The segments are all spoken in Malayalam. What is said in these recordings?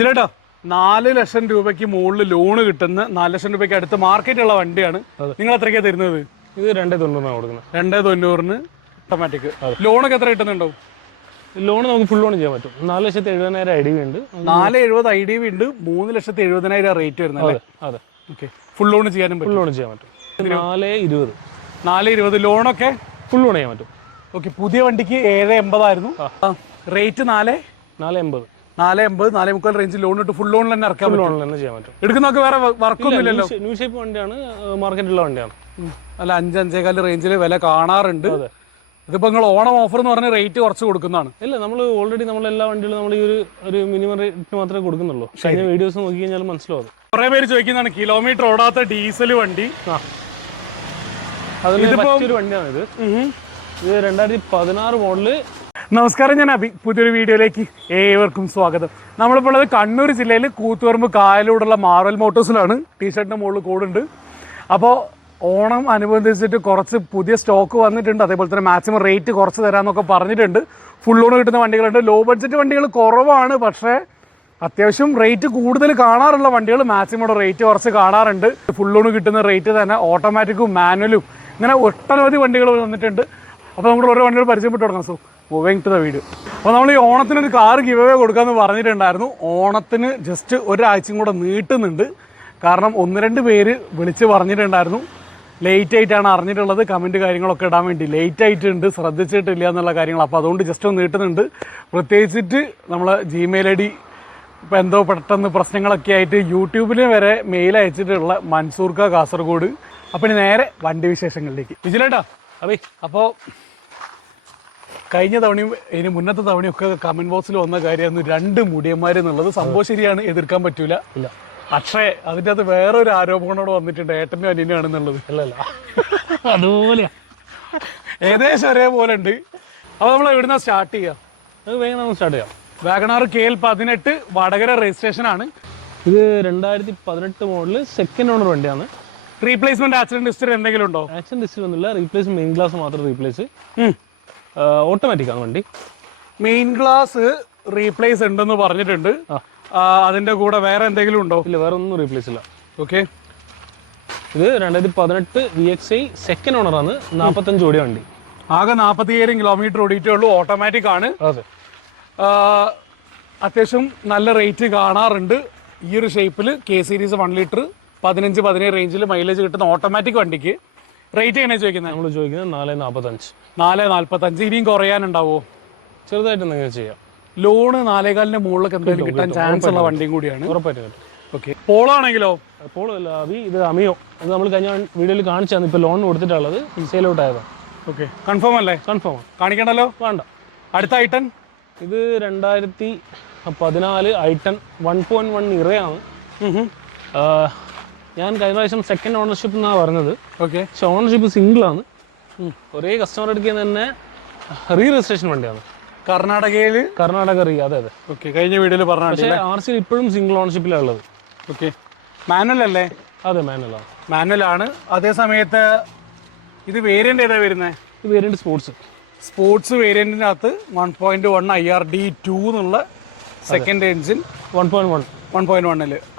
ചേട്ടാ 4 ലക്ഷം രൂപയ്ക്ക് മുകളിൽ ലോണ് കിട്ടുന്ന 4 ലക്ഷം രൂപയ്ക്ക് അടുത്ത് മാർക്കറ്റുള്ള വണ്ടിയാണ്. നിങ്ങൾ എത്രയ്ക്കാ തരുന്നത്? ഇത് 290 കൊടുക്കുന്നത്. 290 ഓട്ടോമാറ്റിക്. ലോണൊക്കെ എത്ര കിട്ടുന്നുണ്ടോ? ലോൺ നമുക്ക് ഫുൾ ലോൺ ചെയ്യാൻ പറ്റും. 4,70,000 ഐ ഡി വി ഉണ്ട്. 470 ഐ ഡി വി ഉണ്ട്. 3,70,000 റേറ്റ് വരുന്നത്. അതെ. ഓക്കെ, ഫുൾ ലോൺ ചെയ്യാനും ഫുൾ ലോൺ ചെയ്യാൻ പറ്റും. 420. 420 ലോണൊക്കെ ഫുൾ ലോൺ ചെയ്യാൻ പറ്റും. ഓക്കെ, പുതിയ വണ്ടിക്ക് 780 ആയിരുന്നു റേറ്റ്. 480 480 റേഞ്ച് ലോൺ ഇട്ട് ഫുൾ ലോണിൽ തന്നെ ഇറക്കാൻ ലോണിൽ തന്നെ ചെയ്യാൻ പറ്റും. എടുക്കുന്നൊക്കെ വേറെ വർക്കൊന്നും ഇല്ലല്ലോ. ന്യൂ ഷേപ്പ് വണ്ടിയാണ്, മാർക്കറ്റിലുള്ള വണ്ടിയാണ്. അല്ല, 5-5.4 റേഞ്ചിൽ വില കാണാറുണ്ട്. ഇതിപ്പോ നിങ്ങൾ ഓണം ഓഫർ എന്ന് പറഞ്ഞ റേറ്റ് കുറച്ച് കൊടുക്കുന്നതാണ്. ഇല്ല, നമ്മൾ ഓൾറെഡി എല്ലാ വണ്ടികളും നമ്മൾ ഈ ഒരു മിനിമം റേറ്റ് മാത്രമേ കൊടുക്കുന്നുള്ളൂ. കഴിഞ്ഞ വീഡിയോസ് നോക്കി കഴിഞ്ഞാൽ മനസ്സിലാവും. കുറെ പേര് ചോദിക്കുന്നതാണ് കിലോമീറ്റർ ഓടാത്ത ഡീസൽ വണ്ടി. അതിൽ ഒരു വണ്ടിയാണ് ഇത്. ഇത് 2016 മോഡല്. നമസ്കാരം, ഞാൻ അഭി. പുതിയൊരു വീഡിയോയിലേക്ക് ഏവർക്കും സ്വാഗതം. നമ്മളിപ്പോൾ ഉള്ളത് കണ്ണൂർ ജില്ലയിൽ കൂത്തുപറമ്പ് കായലൂടുള്ള മാർവൽ മോട്ടോഴ്സിലാണ്. ടീഷർട്ടിൻ്റെ മുകളിൽ കൂടുണ്ട്. അപ്പോൾ ഓണം അനുബന്ധിച്ചിട്ട് കുറച്ച് പുതിയ സ്റ്റോക്ക് വന്നിട്ടുണ്ട്. അതേപോലെ തന്നെ മാക്സിമം റേറ്റ് കുറച്ച് തരാമെന്നൊക്കെ പറഞ്ഞിട്ടുണ്ട്. ഫുൾ ലോൺ കിട്ടുന്ന വണ്ടികളുണ്ട്. ലോ ബഡ്ജറ്റ് വണ്ടികൾ കുറവാണ്, പക്ഷേ അത്യാവശ്യം റേറ്റ് കൂടുതൽ കാണാറുള്ള വണ്ടികൾ മാക്സിമം റേറ്റ് കുറച്ച് കാണാറുണ്ട്. ഫുൾ ലോൺ കിട്ടുന്ന റേറ്റ് തന്നെ ഓട്ടോമാറ്റിക്കും മാനുവലും ഇങ്ങനെ ഒട്ടനവധി വണ്ടികൾ വന്നിട്ടുണ്ട്. അപ്പോൾ നമുക്ക് ഓരോ വണ്ടികൾ പരിചയപ്പെട്ട് തുടങ്ങാം. So moving to the video. അപ്പോൾ നമ്മൾ ഈ ഓണത്തിനൊരു കാർ ഗിവ് അവേ കൊടുക്കാമെന്ന് പറഞ്ഞിട്ടുണ്ടായിരുന്നു. ഓണത്തിന് ജസ്റ്റ് ഒരാഴ്ചയും കൂടെ നീട്ടുന്നുണ്ട്. കാരണം 1-2 പേര് വിളിച്ച് പറഞ്ഞിട്ടുണ്ടായിരുന്നു. ലേറ്റ് ആയിട്ടാണ് അറിഞ്ഞിട്ടുള്ളത്. കമൻറ്റ് കാര്യങ്ങളൊക്കെ ഇടാൻ വേണ്ടി ലേറ്റ് ആയിട്ടുണ്ട്, ശ്രദ്ധിച്ചിട്ടില്ല എന്നുള്ള കാര്യങ്ങൾ. അപ്പോൾ അതുകൊണ്ട് ജസ്റ്റ് ഒന്ന് നീട്ടുന്നുണ്ട്. പ്രത്യേകിച്ചിട്ട് നമ്മൾ ജിമെയിൽ ഐ ഡി ഇപ്പോൾ എന്തോ പെട്ടെന്ന് പ്രശ്നങ്ങളൊക്കെ ആയിട്ട് യൂട്യൂബിൽ വരെ മെയിൽ അയച്ചിട്ടുള്ള മൻസൂർക്ക കാസർഗോഡ്. അപ്പോൾ ഇനി നേരെ വണ്ടി വിശേഷങ്ങളിലേക്ക്. വിജിലേട്ടാ, അതെ, അപ്പോൾ കഴിഞ്ഞ തവണയും ഇനി മുന്നത്തെ തവണയും ഒക്കെ കമന്റ് ബോക്സിൽ വന്ന കാര്യമാണ് 2 മുടിയന്മാർ എന്നുള്ളത്. സംഭവം ശരിയാണ്, എതിർക്കാൻ പറ്റൂല. ഇല്ല, പക്ഷേ അതിൻ്റെ അത് വേറൊരു ആരോപണോട് വന്നിട്ടുണ്ട്, ഏട്ടനും അനിയനാണെന്നുള്ളത്. അല്ലല്ല, അതുപോലെ ഏകദേശം ഒരേപോലെ ഉണ്ട്. അപ്പോൾ നമ്മൾ എവിടുന്ന സ്റ്റാർട്ട് ചെയ്യാം? അത് വേഗം നമുക്ക് സ്റ്റാർട്ട് ചെയ്യാം. വാഗണാർ KL18 വടകര രജിസ്ട്രേഷൻ ആണ്. ഇത് 2018 മോഡല്, സെക്കൻഡ് ഓണർ വണ്ടിയാണ്. റീപ്ലേസ്മെന്റ് ആക്സിഡന്റ് ഹിസ്റ്ററി എന്തെങ്കിലും ഉണ്ടോ? ആക്സിഡന്റ് ഹിസ്റ്ററി ഒന്നുമില്ല. റീപ്ലേസ് മെയിൻ ഗ്ലാസ് മാത്രം റീപ്ലേസ്. ഓട്ടോമാറ്റിക് ആണ് വണ്ടി. മെയിൻ ഗ്ലാസ് റീപ്ലേസ് ഉണ്ടെന്ന് പറഞ്ഞിട്ടുണ്ട്. അതിന്റെ കൂടെ വേറെ എന്തെങ്കിലും ഉണ്ടോ? ഇല്ല, വേറെ ഒന്നും റീപ്ലേസ് ഇല്ല. ഓക്കെ, ഇത് 2018 VXI സെക്കൻഡ് ഓണറാണ്. 45 ഓടിയ വണ്ടി. ആകെ 47 കിലോമീറ്റർ ഓടിയിട്ടേ ഉള്ളൂ. ഓട്ടോമാറ്റിക് ആണ്. അതെ, അത്യാവശ്യം നല്ല റേറ്റ് കാണാറുണ്ട്. ഈ ഒരു ഷേപ്പിൽ K സീരീസ് 1 ലിറ്റർ 15-17 റേഞ്ചിൽ മൈലേജ് കിട്ടുന്ന ഓട്ടോമാറ്റിക് വണ്ടിക്ക് റേറ്റ് എങ്ങനെയാണ് ചോദിക്കുന്നത്? നമ്മൾ ചോദിക്കുന്നത് 445. 445. ഇനിയും കുറയാനുണ്ടാവോ? ചെറുതായിട്ട് എന്തെങ്കിലും ചെയ്യാം. ലോണ് 4.25 മുകളിലൊക്കെ എന്തെങ്കിലും കിട്ടാൻ ചാൻസ് ഉള്ള വണ്ടിയും കൂടിയാണ്. ഉറപ്പായിട്ടും കിട്ടും. ഓക്കെ, പോളോ ആണെങ്കിലോ? പോളോ അല്ല, ഇത് അമിയോ. അത് നമ്മൾ കഴിഞ്ഞ വീഡിയോയിൽ കാണിച്ചാണ്. ഇപ്പോൾ ലോൺ കൊടുത്തിട്ടുള്ളത് സെയിൽ ഔട്ട് ആയതാണ്. ഓക്കെ, കൺഫേം അല്ലേ? കൺഫേം. കാണിക്കണല്ലോ? വേണ്ട. അടുത്ത ഐട്ടൺ ഇത് 2014 i10 1.1 ഇറയാണ്. ഞാൻ കഴിഞ്ഞ പ്രാവശ്യം സെക്കൻഡ് ഓണർഷിപ്പ് എന്നാണ് പറഞ്ഞത്. ഓക്കെ, പക്ഷെ ഓണർഷിപ്പ് സിംഗിളാണ്. ഒരേ കസ്റ്റമർ എടുക്കുന്ന തന്നെ റീ രജിസ്ട്രേഷൻ വണ്ടിയാണ്. കർണാടക റീ. അതെ. ഓക്കെ, കഴിഞ്ഞ വീഡിയോയിൽ പറഞ്ഞ. പക്ഷേ RC ഇപ്പോഴും സിംഗിൾ ഓണർഷിപ്പിലാണ് ഉള്ളത്. ഓക്കെ, മാനുവൽ അല്ലേ? അതെ, മാനുവലാണ്. മാനുവലാണ്. അതേ സമയത്ത് ഇത് വേരിയന്റ് ഏതാ വരുന്നത്? ഇത് വേരിയന്റ് സ്പോർട്സ് വേരിയന്റിനകത്ത് 1.1 IRD2 എന്നുള്ള സെക്കൻഡ് എഞ്ചിൻ 1.1.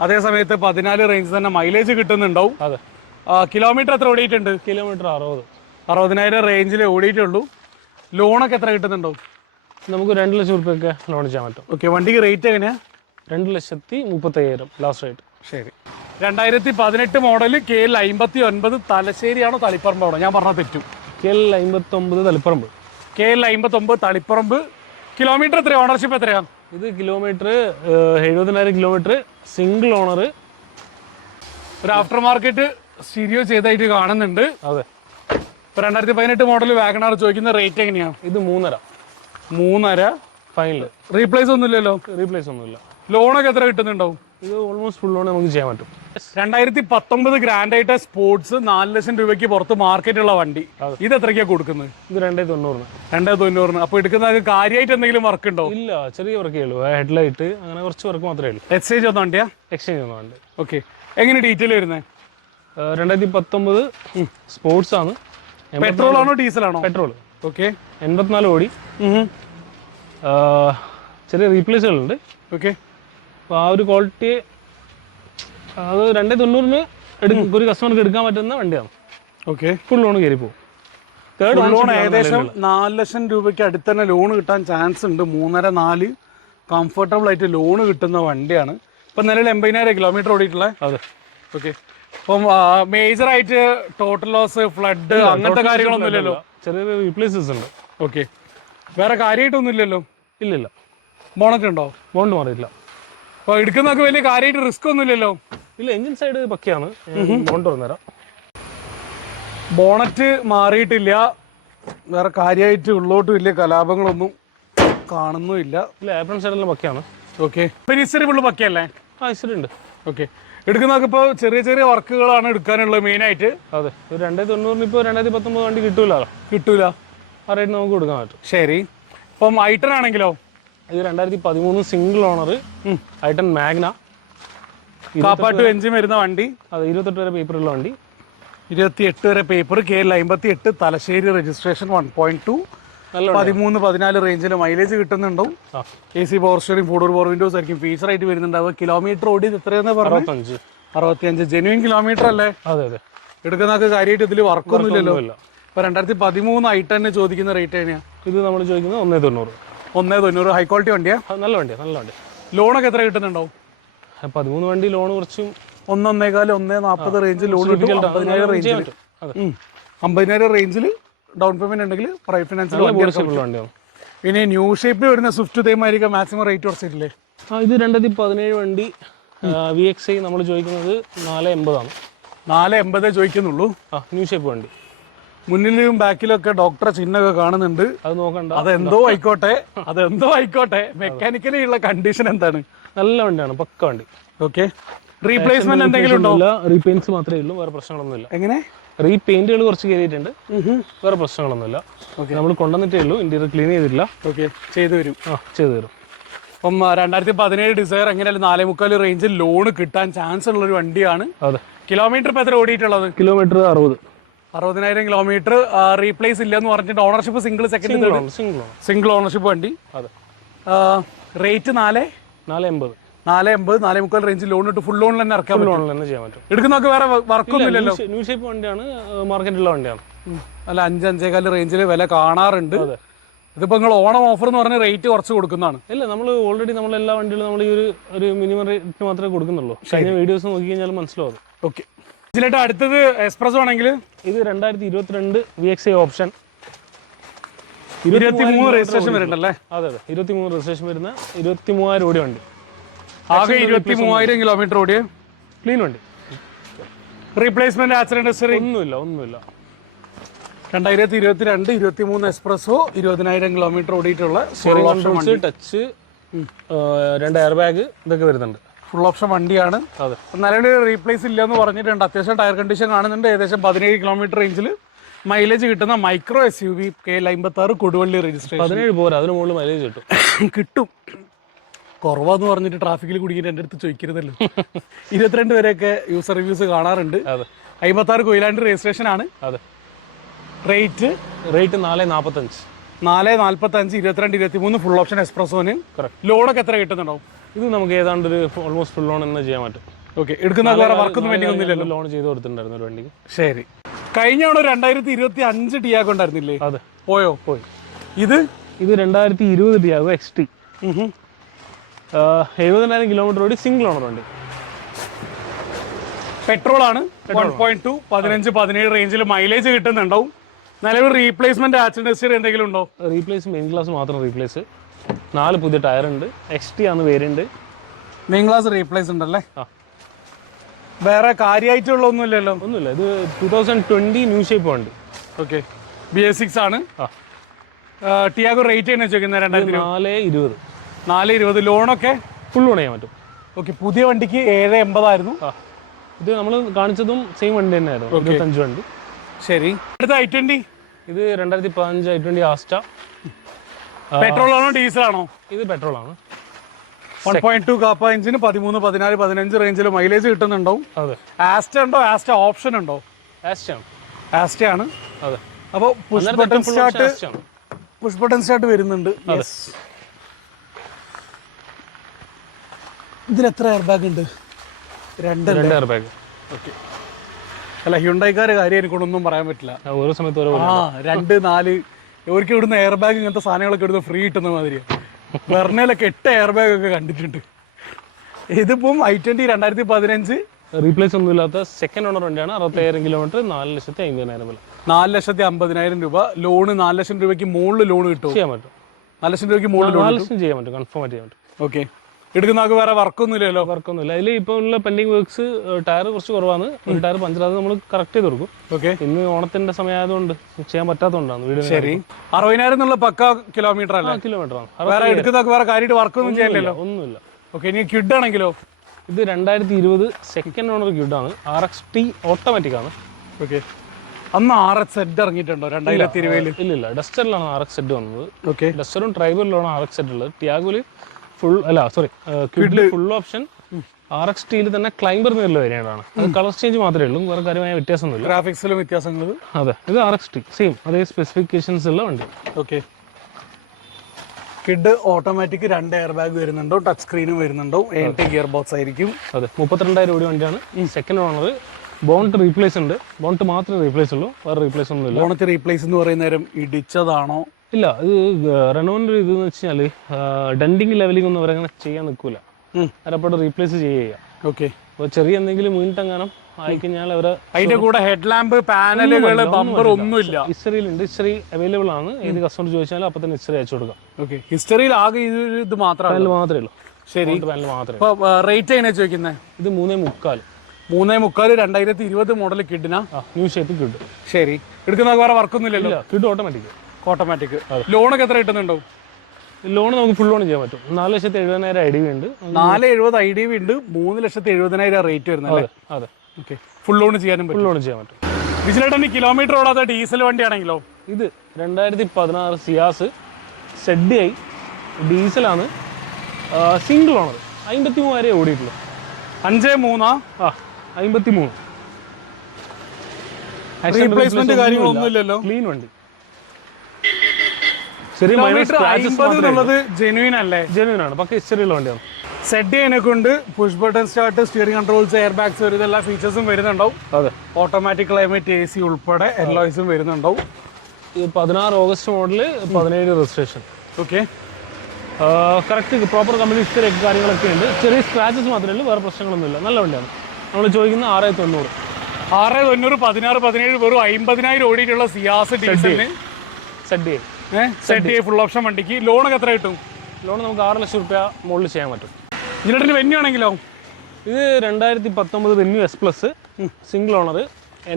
അതേ സമയത്ത് 14 റേഞ്ച് തന്നെ മൈലേജ് കിട്ടുന്നുണ്ടാവും. അതെ. കിലോമീറ്റർ എത്ര ഓടിയിട്ടുണ്ട്? കിലോമീറ്റർ 60,000 റേഞ്ചിൽ ഓടിയിട്ടുള്ളൂ. ലോണൊക്കെ എത്ര കിട്ടുന്നുണ്ടോ? നമുക്ക് 2 ലക്ഷം രൂപയൊക്കെ ലോൺ ചെയ്യാൻ പറ്റും. ഓക്കെ, വണ്ടിക്ക് റേറ്റ് എങ്ങനെയാണ്? 2,35,000 ലാസ്റ്റ് റേറ്റ്. ശരി. 2018 മോഡൽ KL59 തലശ്ശേരിയാണോ തളിപ്പറമ്പാണോ? ഞാൻ പറഞ്ഞാൽ തെറ്റും. KL59 Taliparamba. KL59 Taliparamba. Kilometre എത്രയാണ്? ഓണർഷിപ്പ് എത്രയാണ്? ഇത് കിലോമീറ്റർ 70,000 കിലോമീറ്റർ, സിംഗിൾ ഓണർ. ഒരു ആഫ്റ്റർ മാർക്കറ്റ് സ്റ്റീരിയോ ചെയ്തായിട്ട് കാണുന്നുണ്ട്. അതെ. ഇപ്പോൾ 2018 മോഡൽ വാഗണാർ ചോദിക്കുന്ന റേറ്റ് എങ്ങനെയാണ്? ഇത് 3.5 ഫൈനൽ. റീപ്ലേസ് ഒന്നുമില്ലല്ലോ? റീപ്ലേസ് ഒന്നുമില്ല. ലോണൊക്കെ എത്ര കിട്ടുന്നുണ്ടാവും? ഇത് ഓൾമോസ്റ്റ് ഫുൾ ലോൺ നമുക്ക് ചെയ്യാൻ പറ്റും. 2019 ഗ്രാൻഡ് ആയിട്ട് സ്പോർട്സ് 4 ലക്ഷം രൂപയ്ക്ക് പുറത്ത് മാർക്കറ്റുള്ള വണ്ടി. ഇത് എത്രയ്ക്കാണ് കൊടുക്കുന്നത്? ഇത് 290. 290. അപ്പോൾ എടുക്കുന്നത് കാര്യമായിട്ട് എന്തെങ്കിലും വർക്ക് ഉണ്ടോ? ഇല്ല, ചെറിയ വർക്കേ ഉള്ളൂ. ഹെഡ്ലൈറ്റ് അങ്ങനെ കുറച്ച് വർക്ക് മാത്രമേ ഉള്ളൂ. എക്സ്ചേഞ്ച് ഒന്നും വണ്ടിയാ? എക്സ്ചേഞ്ച് ഒന്നും ഉണ്ട്. ഓക്കെ, എങ്ങനെ ഡീറ്റെയിൽ വരുന്നത്? 2019 സ്പോർട്സ് ആണ്. പെട്രോൾ ആണോ ഡീസലാണോ? പെട്രോൾ. ഓക്കെ, 84 ഓടി. ചെറിയ റീപ്ലേസുകളുണ്ട്. ഓക്കെ, അപ്പോൾ ആ ഒരു ക്വാളിറ്റി അത് 290 ഒരു കസ്റ്റമർക്ക് എടുക്കാൻ പറ്റുന്ന വണ്ടിയാണ്. ഓക്കെ, ഫുൾ ലോൺ കയറി പോകും. ലോൺ ഏകദേശം 4 ലക്ഷം രൂപയ്ക്ക് അടുത്ത് തന്നെ ലോൺ കിട്ടാൻ ചാൻസ് ഉണ്ട്. 3.5-4 കംഫർട്ടബിൾ ആയിട്ട് ലോൺ കിട്ടുന്ന വണ്ടിയാണ്. ഇപ്പം നിലവിൽ 80,000 കിലോമീറ്റർ ഓടിയിട്ടുള്ളത്. അതെ. ഓക്കെ, അപ്പം മേജർ ആയിട്ട് ടോട്ടൽ ലോസ്, ഫ്ലഡ് അങ്ങനത്തെ കാര്യങ്ങളൊന്നും ഇല്ലല്ലോ? ചെറിയ റീപ്ലേസസ് ഉണ്ട്. ഓക്കെ, വേറെ കാര്യമായിട്ടൊന്നും ഇല്ലല്ലോ? ഇല്ലില്ല. ബോണറ്റ് ഉണ്ടോ? ബോണ്ട് മാറിയില്ല. അപ്പോൾ എടുക്കുന്നതൊക്കെ വലിയ കാര്യമായിട്ട് റിസ്ക് ഒന്നും ഇല്ലല്ലോ? ഇല്ല, എഞ്ചിൻ സൈഡ് പക്കയാണ്. ബോണ്ട് തുറന്നുതരാം. ബോണറ്റ് മാറിയിട്ടില്ല, വേറെ കാര്യമായിട്ട് ഉള്ളോട്ട് വലിയ കലാപങ്ങളൊന്നും കാണുന്നുമില്ല. ഇല്ല, ആപ്രൺ സൈഡെല്ലാം പക്കയാണ്. ഓക്കെ, ഇപ്പം ഹിസ്റ്ററി ഫുള്ള് പക്കയല്ലേ? ആ, ഹിസ്റ്ററി ഉണ്ട്. ഓക്കെ, എടുക്കുന്നതൊക്കെ ഇപ്പോൾ ചെറിയ ചെറിയ വർക്കുകളാണ് എടുക്കാനുള്ളത് മെയിനായിട്ട്. അതെ, ഒരു 290 ഇപ്പോൾ 2019 വണ്ടി കിട്ടൂലല്ലോ. കിട്ടൂല, ആ റേറ്റ് നമുക്ക് കൊടുക്കാൻ പറ്റും. ശരി. ഇപ്പം ഐട്ടൺ ആണെങ്കിലോ? ഇത് 2013 സിംഗിൾ ഓണർ ഐട്ടൺ മാഗ്ന, കാപ്പാട്ട് എഞ്ചിൻ വരുന്ന വണ്ടി. അതെ, 28 വരെ പേപ്പറുള്ള വണ്ടി. 28 വരെ പേപ്പർ, KL 58, തലശ്ശേരി രജിസ്ട്രേഷൻ, 1.2, 13-14 റേഞ്ചിൽ മൈലേജ് കിട്ടുന്നുണ്ടാവും. AC power steering, 4 power windows ആയിരിക്കും ഫീച്ചർ ആയിട്ട് വരുന്നുണ്ടാവുക. കിലോമീറ്റർ ഓടി എത്രയെന്ന് പറഞ്ഞു? 65. ജെന്യൂൻ കിലോമീറ്റർ അല്ലേ? അതെ അതെ. എടുക്കുന്നതൊക്കെ കാര്യമായിട്ട് ഇതിൽ വർക്കൊന്നും ഇല്ലല്ലോ? ഇപ്പൊ 2013 ഐട്ടണിന് ചോദിക്കുന്ന റേറ്റ് എങ്ങനെയാ? ഇത് നമ്മൾ ചോദിക്കുന്നത് 190. 190. ഹൈ ക്വാളിറ്റി വണ്ടിയാ? നല്ല വണ്ടിയാണ്, നല്ല വണ്ടി. ലോണൊക്കെ എത്ര കിട്ടുന്നുണ്ടാവും? 13 വണ്ടി ലോൺ കുറച്ചും 1.25, 1.40 റേഞ്ചിൽ ലോൺ കിട്ടും. 50,000 റേഞ്ചിൽ 50,000 റേഞ്ചിൽ ഡൗൺ പേയ്മെന്റ് ഉണ്ടെങ്കിൽ പ്രൈവറ്റ് ഫിനാൻസിൽ വണ്ടിയാണ്. ഇനി ന്യൂ ഷേപ്പിൽ വരുന്ന സ്വിഫ്റ്റ് ഇതേമാതിരി മാക്സിമം റേറ്റ് കുറച്ചിട്ടില്ലേ? ഇത് 2017 വണ്ടി VXI നമ്മൾ ചോദിക്കുന്നത് 480 480 ചോദിക്കുന്നുള്ളൂ. ന്യൂ ഷേപ്പ് വണ്ടി. മുന്നിലും ബാക്കിലൊക്കെ ഡോക്ടറെ ചിഹ്നമൊക്കെ കാണുന്നുണ്ട്. അത് നോക്കണ്ട, അതെന്തോ ആയിക്കോട്ടെ. മെക്കാനിക്കലി ഉള്ള കണ്ടീഷൻ എന്താണ്? നല്ല വണ്ടിയാണ്, പക്ക വണ്ടി. ഓക്കെ, റീപ്ലേസ്മെന്റ് എന്തെങ്കിലും ഉണ്ടോ? റീപെയിന്റ്സ് മാത്രമേ ഉള്ളൂ, വേറെ പ്രശ്നങ്ങളൊന്നുമില്ല. എങ്ങനെ? റീപെയിന്റുകൾ കുറച്ച് കയറിയിട്ടുണ്ട്, വേറെ പ്രശ്നങ്ങളൊന്നുമില്ല. നമ്മൾ കൊണ്ടുവന്നിട്ടേ ഉള്ളൂ, ഇന്റീരിയർ ക്ലീൻ ചെയ്തിട്ടില്ല. ഓക്കെ, ചെയ്തു തരും. ചെയ്തു തരും. അപ്പം 2017 ഡിസയർ എങ്ങനെയാലും 4.25 റേഞ്ചിൽ ലോൺ കിട്ടാൻ ചാൻസ് ഉള്ള ഒരു വണ്ടിയാണ്. അതെ. കിലോമീറ്റർ ഇപ്പൊ എത്ര ഓടിയിട്ടുള്ളത്? Kilometre 60,000 kilometre. റീപ്ലേസ് ഇല്ല എന്ന് പറഞ്ഞിട്ട് ഓണർഷിപ്പ് സിംഗിൾ ഓണർഷിപ്പ് വണ്ടി. അതെ. റേറ്റ് 480. 4.50 റേഞ്ചിൽ ലോൺ ഇട്ട് ഫുൾ ലോണിൽ തന്നെ ഇറക്കാൻ പറ്റും. എടുക്കുന്നതൊക്കെ വേറെ വർക്കൊന്നും ഇല്ലല്ലോ? ന്യൂ ഷേപ്പ് വണ്ടിയാണ്, മാർക്കറ്റിലുള്ള വണ്ടിയാണ്. അല്ല, 5-5.25 റേഞ്ചിൽ വില കാണാറുണ്ട്. ഇതിപ്പോ നിങ്ങൾ ഓണം ഓഫർ എന്ന് പറഞ്ഞ റേറ്റ് കുറച്ച് കൊടുക്കുന്നതാണ്? ഇല്ല, നമ്മൾ ഓൾറെഡി എല്ലാ വണ്ടികളും നമ്മൾ ഈ ഒരു മിനിമം റേറ്റ് മാത്രമേ കൊടുക്കുന്നുള്ളൂ. കഴിഞ്ഞ വീഡിയോസ് നോക്കി കഴിഞ്ഞാൽ മനസ്സിലാവും. ഓക്കെ, ഇതിലായിട്ട് അടുത്തത് എക്സ്പ്രസ് ആണെങ്കിൽ ഇത് 2022 VXI ഓപ്ഷൻ, 23 രജിസ്ട്രേഷൻ വരുന്നുണ്ടല്ലേ? അതെ അതെ, 23 രജിസ്ട്രേഷൻ വരുന്ന 23,000 ഓടിയ വണ്ടി. ആകെ 23,000 കിലോമീറ്റർ ഓടിയ ക്ലീൻ വണ്ടി. റീപ്ലേസ്മെന്റ്, ആക്സിഡന്റ് ഹിസ്റ്ററി ഒന്നുമില്ല. 2022 23 എക്സ്പ്രസോ, 20,000 കിലോമീറ്റർ ഓടിയിട്ടുള്ള ടച്ച്, 2 എയർ ബാഗ് ഇതൊക്കെ വരുന്നുണ്ട്. ഫുൾ ഓപ്ഷൻ വണ്ടിയാണ്. അതെ. നിലവിൽ റീപ്ലേസ് ഇല്ല എന്ന് പറഞ്ഞിട്ടുണ്ട്. അത്യാവശ്യം ടയർ കണ്ടീഷൻ കാണുന്നുണ്ട്. ഏകദേശം 17 കിലോമീറ്റർ റേഞ്ചിൽ മൈലേജ് കിട്ടുന്ന micro SUV, KL 56, Koduvally registration. 17 പോരാ, അതിന് മുകളിൽ മൈലേജ് കിട്ടും. കുറവാന്ന് പറഞ്ഞിട്ട് ട്രാഫിക്കിൽ കുടുങ്ങിയിട്ട് എൻ്റെ അടുത്ത് ചോദിക്കരുതല്ലോ. 22 വരെയൊക്കെ യൂസർ റിവ്യൂസ് കാണാറുണ്ട്. 56 കൊയിലാണ്ട് രജിസ്ട്രേഷൻ ആണ്. അതെ. റേറ്റ് 445. 445, 22, 23 ഫുൾ ഓപ്ഷൻ എക്സ്പ്രസോന്. ലോണൊക്കെ എത്ര കിട്ടുന്നുണ്ടാവും? ഇത് നമുക്ക് ഏതാണ്ട് ഒരു ഓൾമോസ്റ്റ് ഫുൾ ലോൺ തന്നെ ചെയ്യാൻ പറ്റും. ഓക്കെ, എടുക്കുന്ന വേറെ വർക്കൊന്നും വേണ്ടി ഒന്നുമില്ലല്ലോ? ലോൺ ചെയ്ത് കൊടുത്തിട്ടുണ്ടായിരുന്നു ഒരു വണ്ടിക്ക്. ശരി. കഴിഞ്ഞ 2025 ടിയാഗോ ഉണ്ടായിരുന്നില്ലേ? അതെ. പോയി. ഇത് 2020 ടിയാഗോ XT, 70,000 കിലോമീറ്റർ ഓടി, സിംഗിൾ ഓണർ വണ്ടി. പെട്രോൾ ആണ്, 1.2, 15-17 റേഞ്ചിൽ മൈലേജ് കിട്ടുന്നുണ്ടാവും. നിലവിൽ റീപ്ലേസ്മെന്റ്, ആക്സിഡന്റ് ഹിസ്റ്ററി എന്തെങ്കിലും ഉണ്ടോ? റീപ്ലേസ് മെയിൻ ഗ്ലാസ് മാത്രം റീപ്ലേസ്. 4 പുതിയ ടയർ ഉണ്ട്. XT ആണ് വേരിയന്റ്. മെയിൻ ഗ്ലാസ് റീപ്ലേസ് ഉണ്ടല്ലേ? വേറെ കാര്യമായിട്ടുള്ള ഒന്നുമില്ലല്ലോ? ഒന്നുമില്ല. ഇത് 2020 ന്യൂ ഷേപ്പ് വണ്ടി. ഓക്കെ, BS6 ആണ്. ടിയാഗോ റേറ്റ് തന്നെ ചോദിക്കുന്നത് 420. 420. ലോണൊക്കെ ഫുൾ ലോൺ ചെയ്യാൻ പറ്റും. ഓക്കെ, പുതിയ വണ്ടിക്ക് 780 ആയിരുന്നു. ഇത് നമ്മൾ കാണിച്ചതും സെയിം വണ്ടി തന്നെയായിരുന്നു, 25 വണ്ടി. ശരി. അടുത്ത I20. ഇത് 2015 I20 ആസ്റ്റ. പെട്രോൾ ആണോ ഡീസൽ ആണോ? ഇത് പെട്രോൾ ആണ്. 1.2 കാപ്പ എഞ്ചിന്, 13, 14, 15 റേഞ്ചിൽ മൈലേജ് കിട്ടുന്നുണ്ടാവും. അതെ. ആസ്റ്റ ഉണ്ടോ? ആസ്റ്റ ഓപ്ഷൻ ഉണ്ടോ? ആസ്റ്റ ആണ്. അതെ. അപ്പോൾ പുഷ് ബട്ടൺ സ്റ്റാർട്ട് വരുന്നുണ്ട്. ഇതിന് എത്ര എയർ ബാഗ് ഉണ്ട്? രണ്ട് എയർ ബാഗ്. ഓക്കെ. അല്ല, ഹ്യുണ്ടായിക്കാരെ കാര്യം എനിക്കൊന്നും പറയാൻ പറ്റില്ല. ഓരോ സമയത്ത് ഓരോ 2, 4 ഇവർക്ക് ഇവിടുന്ന് എയർ ബാഗ് ഇങ്ങനത്തെ സാധനങ്ങളൊക്കെ ഇവിടുന്ന് ഫ്രീ കിട്ടുന്ന മാതിരിയാണ്. വെർണയിലൊക്കെ 8 എയർ ബാഗ് ഒക്കെ കണ്ടിട്ടുണ്ട്. ഇതിപ്പം i20 2015 റീപ്ലേസ് ഒന്നും ഇല്ലാത്ത സെക്കൻഡ് ഓണർ വണ്ടിയാണ്. 65,000 കിലോമീറ്റർ, 4,50,000 വില. 4,50,000 രൂപ ലോണ്. 4 ലക്ഷം രൂപയ്ക്ക് മുകളിൽ ലോൺ കിട്ടും. ചെയ്യാൻ പറ്റും. 4 ലക്ഷം രൂപയ്ക്ക് മുകളിൽ 4 ലക്ഷം ചെയ്യാൻ പറ്റും, കൺഫേം ആയിട്ട് ചെയ്യാൻ പറ്റും. ഓക്കെ. എടുക്കുന്ന ആൾക്ക് വേറെ വർക്കൊന്നും ഇല്ലല്ലോ? വർക്കൊന്നുമില്ല. അതിൽ ഇപ്പോൾ ഉള്ള പെൻഡിങ് വർക്ക്സ്, ടയർ കുറച്ച് കുറവാണ്. ഒരു ടയർ പഞ്ചർ, അത് നമ്മൾ കറക്റ്റ് ചെയ്ത് കൊടുക്കും. ഓക്കെ. ഇന്ന് ഓണത്തിന്റെ സമയമായതുകൊണ്ട് ചെയ്യാൻ പറ്റാത്തതുകൊണ്ടാണ് വീട്. ശരി. 60,000 എന്നുള്ള പക്ക കിലോമീറ്റർ അല്ല? കിലോമീറ്റർ ആണ്. വേറെ എടുക്കുന്ന വേറെ കാര്യമായിട്ട് വർക്കൊന്നും ചെയ്യാനില്ലല്ലോ? ഒന്നുമില്ല. ഓക്കെ. ഇനി ക്വിഡ് ആണെങ്കിലോ? ഇത് 2020 സെക്കൻഡ് ഓണർ ക്വിഡാണ്. RXT ഓട്ടോമാറ്റിക് ആണ്. ഓക്കെ. അന്ന് RX ഇറങ്ങിയിട്ടുണ്ടോ 2020? ഇല്ല, ഡസ്റ്ററിലാണ് RX വന്നത്. ഓക്കെ. ഡസ്റ്ററും ട്രൈബറിലാണ് RX ഉള്ളത്. ടിയാഗോയിൽ ക്വിഡിൽ ഫുൾ ഓപ്ഷൻ. RXT തന്നെ ക്ലൈംബർ എന്നുള്ള വേരിയൻ്റാണ്. അത് കളർ ചേഞ്ച് മാത്രമേ ഉള്ളൂ, വേറെ കാര്യമായ വ്യത്യാസമൊന്നുമില്ല. ഗ്രാഫിക്സിലും വ്യത്യാസങ്ങൾ? അതെ, ഇത് RXT സെയിം അതേ സ്പെസിഫിക്കേഷൻസ് ഉള്ള വണ്ടി. ഓക്കെ. കിഡ് ഓട്ടോമാറ്റിക് 2 എയർ ബാഗ് വരുന്നുണ്ടോ? ടച്ച് സ്ക്രീനും വരുന്നുണ്ടോ? 8 ഗിയർ ബോക്സ് ആയിരിക്കും. അതെ, 32,000 ഓടി വണ്ടിയാണ്. Second owner. ബോണ്ട് റീപ്ലേസ് ഉണ്ട്. ബോണ്ട് മാത്രമേ റീപ്ലേസ് ഉള്ളൂ, വേറെ റീപ്ലേസ് ഒന്നുമില്ല. ബോണറ്റ് റീപ്ലേസ് എന്ന് പറയുന്ന നേരം ഇടിച്ചതാണോ? ഇല്ല, ഇത് റെനോവിൻ്റെ ഒരു ഇതെന്ന് വെച്ച് കഴിഞ്ഞാൽ ഡെൻഡിങ് ലെവലിംഗ് ഒന്നും അവരങ്ങനെ ചെയ്യാൻ നിൽക്കില്ല. അവരപ്പോഴും റീപ്ലേസ് ചെയ്യുക. ഓക്കെ. അപ്പോൾ ചെറിയ എന്തെങ്കിലും വീണിട്ടെങ്ങാനും ആയിക്കഴിഞ്ഞാൽ അവരെ അതിന്റെ കൂടെ ഹെഡ് ലാമ്പ്, പാനലുകൾ, ബമ്പർ ഒന്നുമില്ല. ഹിസ്റ്ററിയിലുണ്ട്. ഹിസ്റ്ററി അവൈലബിൾ ആണ്. ഏത് കസ്റ്റമർ ചോദിച്ചാൽ അപ്പോൾ തന്നെ ഹിസ്റ്ററി അയച്ചു കൊടുക്കാം. ഓക്കെ. ഹിസ്റ്ററിയിൽ ആകെ ഇത് മാത്രമേ ഉള്ളൂ. ശരി. പാനൽ മാത്രമേ. അപ്പോൾ റേറ്റ് എങ്ങനെയാ ചോദിക്കുന്നത്? ഇത് 3.3. 3.3 2020 മോഡൽ കിഡിനാ? New shape Kwid. ശരി. എടുക്കുന്ന വേറെ വർക്കൊന്നും ഇല്ലല്ലോ? Kwid automatic. ഓട്ടോമാറ്റിക്. ലോണൊക്കെ എത്ര കിട്ടുന്നുണ്ടോ? ലോൺ നമുക്ക് ഫുൾ ലോൺ ചെയ്യാൻ പറ്റും. 4,70,000 IDV ഉണ്ട്. 470 IDV ഉണ്ട്. 3,70,000 റേറ്റ് വരുന്നത്. അതെ. ഓക്കെ. ഫുൾ ലോൺ ചെയ്യാനും ഫുൾ ലോൺ ചെയ്യാൻ പറ്റും. വിജിലേട്ടൻ കിലോമീറ്റർ ഓടാത്ത ഡീസൽ വണ്ടിയാണെങ്കിലോ? ഇത് 2016 സിയാസ് ZDI ഡീസലാണ്. Single owner. 53,000 ഓടിയിട്ടുള്ളൂ. 5.3? 53. റീപ്ലേസ്മെന്റ് കാര്യങ്ങളൊന്നും ഇല്ലല്ലോ? ക്ലീൻ വണ്ടി. ജെന്യൂൻ അല്ലേ? ജെന്യൂൻ ആണ്. പക്ക ഹിസ്റ്ററിയുള്ള വണ്ടിയാണ്. ZDI കൊണ്ട് push button start, steering controls, air bags വരും. ഇതെല്ലാ ഫീച്ചേഴ്സും വരുന്നുണ്ടാവും. അതെ. ഓട്ടോമാറ്റിക് ക്ലൈമറ്റ് AC ഉൾപ്പെടെ എല്ലോയ്സും വരുന്നുണ്ടാവും. 16 August model, 17 registration. Okay. Correct proper company history കാര്യങ്ങളൊക്കെ ഉണ്ട്. ചെറിയ സ്ക്രാച്ചസ് മാത്രമേ ഉള്ളൂ, വേറെ പ്രശ്നങ്ങളൊന്നുമില്ല. നല്ല വണ്ടിയാണ്. നമ്മൾ ചോദിക്കുന്ന 6,90. 6,90, 16, 17 വെറും 50,000 ഓടിയിട്ടുള്ള സിയാസ് ഡീസലിന്. ZDI ഫുൾ ഓപ്ഷൻ വണ്ടിക്ക് ലോണൊക്കെ എത്ര കിട്ടും? ലോൺ നമുക്ക് 6 ലക്ഷം രൂപ മുകളിൽ ചെയ്യാൻ പറ്റും. ഇതിനായിട്ട് വെന്യൂ ആണെങ്കിലോ? ഇത് 2019 venue S+, single owner.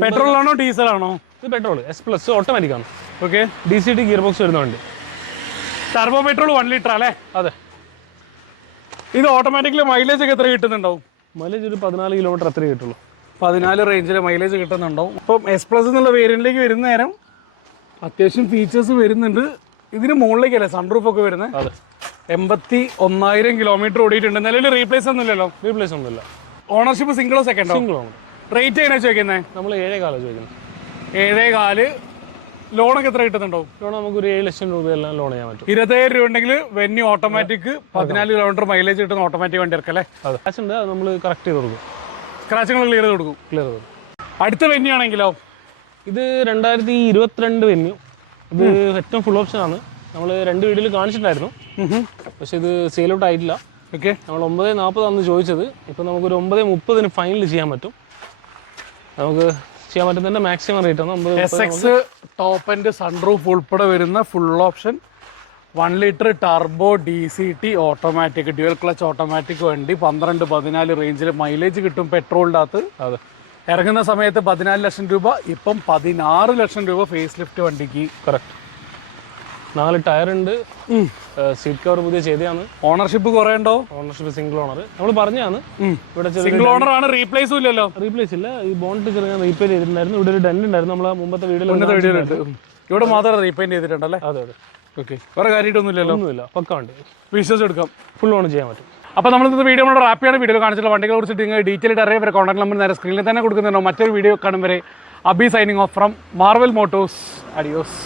Petrol ആണോ ഡീസൽ ആണോ? ഇത് പെട്രോൾ S+, ഓട്ടോമാറ്റിക് ആണ്. ഓക്കെ. DCT ഗിയർ ബോക്സ് വരുന്ന വണ്ടി. ടർബോ പെട്രോൾ 1 ലിറ്റർ അല്ലേ? അതെ. ഇത് ഓട്ടോമാറ്റിക്കലി മൈലേജ് ഒക്കെ എത്ര കിട്ടുന്നുണ്ടാവും? മൈലേജ് ഒരു 14 കിലോമീറ്റർ അത്രേ കിട്ടുള്ളൂ. 14 റേഞ്ചിൽ മൈലേജ് കിട്ടുന്നുണ്ടാവും. അപ്പം S+ എന്നുള്ള വേരിയന്റിലേക്ക് വരുന്ന നേരം അത്യാവശ്യം ഫീച്ചേഴ്സ് വരുന്നുണ്ട്. ഇതിന് മുകളിലേക്കല്ലേ സൺറൂഫ് ഒക്കെ വരുന്നത്? അതെ. 81,000 കിലോമീറ്റർ ഓടിയിട്ടുണ്ട്. നിലവിൽ റീപ്ലേസ് ഒന്നുമില്ലല്ലോ? റീപ്ലേസ് ഒന്നുമില്ല. ഓണർഷിപ്പ് സിംഗിളോ സെക്കൻഡോ? Single owner. റേറ്റ് എങ്ങനെയാണ് ചോദിക്കുന്നത്? നമ്മൾ 7,4 ചോദിക്കുന്നത്. 7,4. ലോണൊക്കെ എത്ര കിട്ടുന്നുണ്ടോ? ലോൺ നമുക്ക് ഒരു 7 ലക്ഷം രൂപയെല്ലാം ലോൺ ചെയ്യാൻ പറ്റും. 20,000 രൂപ ഉണ്ടെങ്കിൽ വെന്യൂ ഓട്ടോമാറ്റിക് 14 കിലോമീറ്റർ മൈലേജ് കിട്ടുന്ന ഓട്ടോമാറ്റിക് വണ്ടി ഇറക്കല്ലേ? അതെ. കാശ് ഉണ്ട്, അത് നമ്മൾ കറക്റ്റ് ചെയ്ത് കൊടുക്കും. സ്ക്രാച്ചുകൾ ക്ലിയർ ചെയ്ത് കൊടുക്കും. ക്ലിയർ ചെയ്ത് കൊടുക്കും. അടുത്ത വെന്യൂ ആണെങ്കിലോ? ഇത് 2022 വെന്യൂ. ഇത് ഏറ്റവും ഫുൾ ഓപ്ഷൻ ആണ്. നമ്മൾ 2 വീഡിയോയിൽ കാണിച്ചിട്ടുണ്ടായിരുന്നു, പക്ഷെ ഇത് സെയിൽ ഔട്ട് ആയിട്ടില്ല. ഓക്കെ. നമ്മൾ 9.40 ആണ് ചോദിച്ചത്. ഇപ്പം നമുക്കൊരു 9.30 ഫൈനൽ ചെയ്യാൻ പറ്റും. നമുക്ക് ചെയ്യാൻ പറ്റുന്നതിൻ്റെ മാക്സിമം റേറ്റ് ആണ് 9. SX ടോപ്പ് ആൻഡ് സൺറൂഫ് ഉൾപ്പെടെ വരുന്ന full option 1 litre turbo DCT automatic dual clutch automatic വണ്ടി. 12, 14 റേഞ്ചിൽ മൈലേജ് കിട്ടും പെട്രോളിൻ്റെ അകത്ത്. അതെ. ഇറങ്ങുന്ന സമയത്ത് 14 ലക്ഷം രൂപ, ഇപ്പം 16 ലക്ഷം രൂപ ഫേസ് ലിഫ്റ്റ് വണ്ടിക്ക്. കറക്റ്റ്. 4 ടയർ ഉണ്ട്. സീറ്റ് കവർ പുതിയ ചെയ്തതാണ്. ഓണർഷിപ്പ് കുറേ ഉണ്ടോ? Ownership single owner. നമ്മൾ പറഞ്ഞാണ് ഇവിടെ സിംഗിൾ ഓണർ ആണ്. റീപ്ലേസും ഇല്ലല്ലോ? റീപ്ലേസ് ഇല്ല. ഈ ബോണ്ട് ചെറിയ റീപെയിൻ ചെയ്തിട്ടുണ്ടായിരുന്നു. ഇവിടെ ഒരു ഡെന്റ് ഉണ്ടായിരുന്നു. നമ്മൾ മുമ്പത്തെ വീഡിയോയിൽ ഇവിടെ മാത്രം റീപെയിന്റ് ചെയ്തിട്ടുണ്ടല്ലേ? അതെ അതെ. ഓക്കെ. വേറെ കാര്യമായിട്ടൊന്നും ഇല്ലല്ലോ? ഒന്നുമില്ല. പക്ക വണ്ടി വിശ്വസിച്ചെടുക്കാം. ഫുൾ ഓൺ ചെയ്യാൻ പറ്റും. അപ്പോൾ നമ്മൾ ഇന്നത്തെ വീഡിയോ നമ്മുടെ റാപ്പിയാണ് വീഡിയോ കാണിച്ചിട്ടുള്ള വണ്ടികളെ കുറിച്ചിട്ട് നിങ്ങൾ ഡീറ്റെയിൽ ആയിട്ട് അറിയാൻ കോൺടാക്ട് നമ്പർ നേരെ സ്ക്രീനിൽ തന്നെ കൊടുക്കുന്നുണ്ടോ. മറ്റൊരു വീഡിയോ കാണും വരെ Abhi signing off from Marvel Motors. Adios.